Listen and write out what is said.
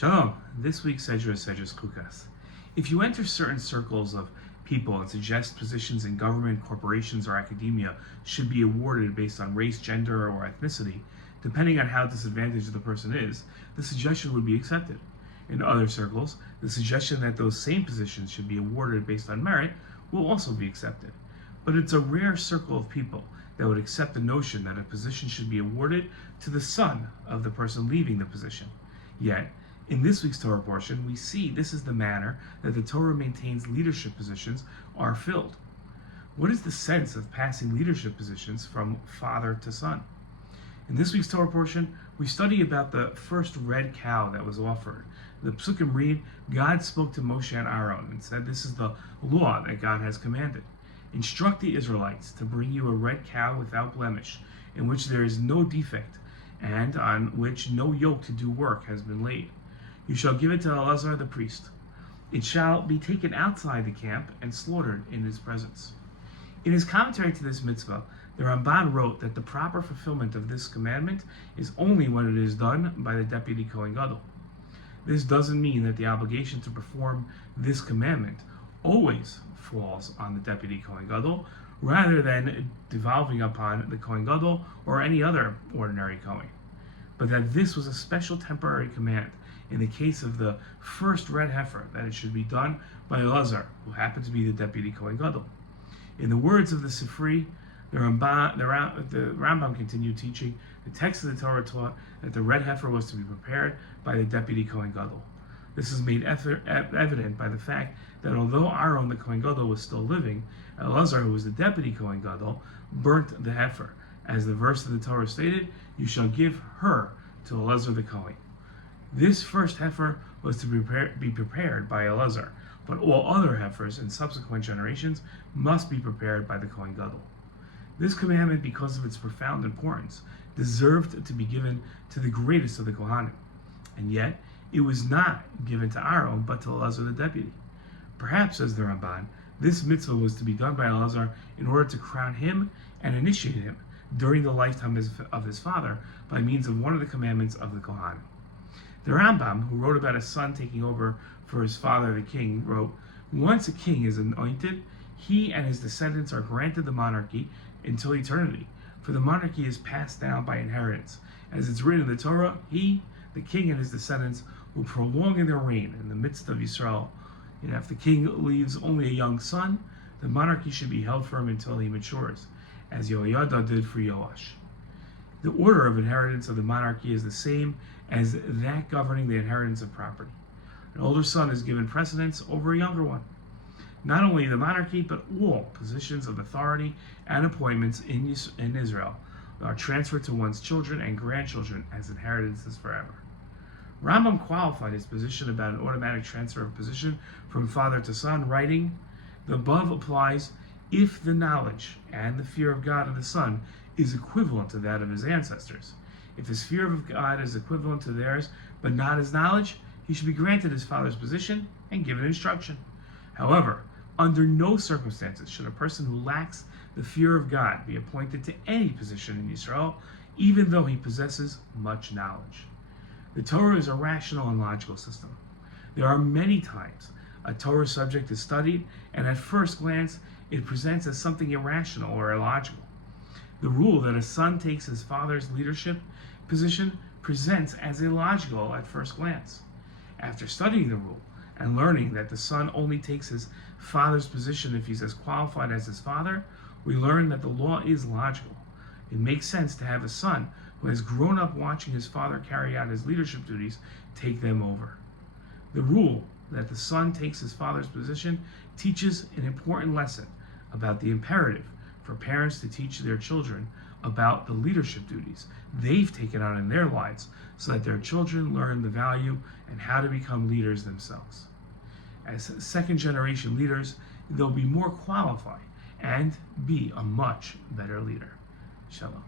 Shalom. This week's Sedra is Sedra's Chukas. If you enter certain circles of people and suggest positions in government, corporations, or academia should be awarded based on race, gender, or ethnicity, depending on how disadvantaged the person is, the suggestion would be accepted. In other circles, the suggestion that those same positions should be awarded based on merit will also be accepted. But it's a rare circle of people that would accept the notion that a position should be awarded to the son of the person leaving the position. Yet, in this week's Torah portion, we see this is the manner that the Torah maintains leadership positions are filled. What is the sense of passing leadership positions from father to son? In this week's Torah portion, we study about the first red cow that was offered. The Psukim read, God spoke to Moshe and Aaron and said, this is the law that God has commanded. Instruct the Israelites to bring you a red cow without blemish, in which there is no defect, and on which no yoke to do work has been laid. You shall give it to Elazar the priest. It shall be taken outside the camp and slaughtered in his presence. In his commentary to this mitzvah, the Ramban wrote that the proper fulfillment of this commandment is only when it is done by the deputy Kohen Gadol. This doesn't mean that the obligation to perform this commandment always falls on the deputy Kohen Gadol, rather than devolving upon the Kohen Gadol or any other ordinary Kohen. But that this was a special temporary command in the case of the first red heifer, that it should be done by Elazar, who happened to be the deputy Kohen Gadol. In the words of the Sifri, the Rambam continued teaching, the text of the Torah taught that the red heifer was to be prepared by the deputy Kohen Gadol. This is made evident by the fact that although Aaron the Kohen Gadol was still living, Elazar, who was the deputy Kohen Gadol, burnt the heifer. As the verse of the Torah stated, you shall give her to Elazar the Kohen. This first heifer was to be prepared by Elazar, but all other heifers in subsequent generations must be prepared by the Kohen Gadol. This commandment, because of its profound importance, deserved to be given to the greatest of the Kohanim, and yet it was not given to Aaron but to Elazar the deputy. Perhaps, says the Ramban, this mitzvah was to be done by Elazar in order to crown him and initiate him during the lifetime of his father by means of one of the commandments of the Kohanim. The Rambam, who wrote about his son taking over for his father the king, wrote, once a king is anointed, he and his descendants are granted the monarchy until eternity, for the monarchy is passed down by inheritance. As it's written in the Torah, he, the king and his descendants, will prolong in their reign in the midst of Yisrael. If the king leaves only a young son, the monarchy should be held for him until he matures, as Yehoiada did for Yoash. The order of inheritance of the monarchy is the same as that governing the inheritance of property. An older son is given precedence over a younger one. Not only the monarchy, but all positions of authority and appointments in Israel are transferred to one's children and grandchildren as inheritances forever. Rambam qualified his position about an automatic transfer of position from father to son, writing, the above applies if the knowledge and the fear of God of the son is equivalent to that of his ancestors. If his fear of God is equivalent to theirs, but not his knowledge, he should be granted his father's position and given instruction. However, under no circumstances should a person who lacks the fear of God be appointed to any position in Israel, even though he possesses much knowledge. The Torah is a rational and logical system. There are many times a Torah subject is studied, and at first glance, it presents as something irrational or illogical. The rule that a son takes his father's leadership position presents as illogical at first glance. After studying the rule and learning that the son only takes his father's position if he's as qualified as his father, we learn that the law is logical. It makes sense to have a son who has grown up watching his father carry out his leadership duties take them over. The rule that the son takes his father's position teaches an important lesson about the imperative for parents to teach their children about the leadership duties they've taken on in their lives so that their children learn the value and how to become leaders themselves. As second-generation leaders, they'll be more qualified and be a much better leader. Shalom.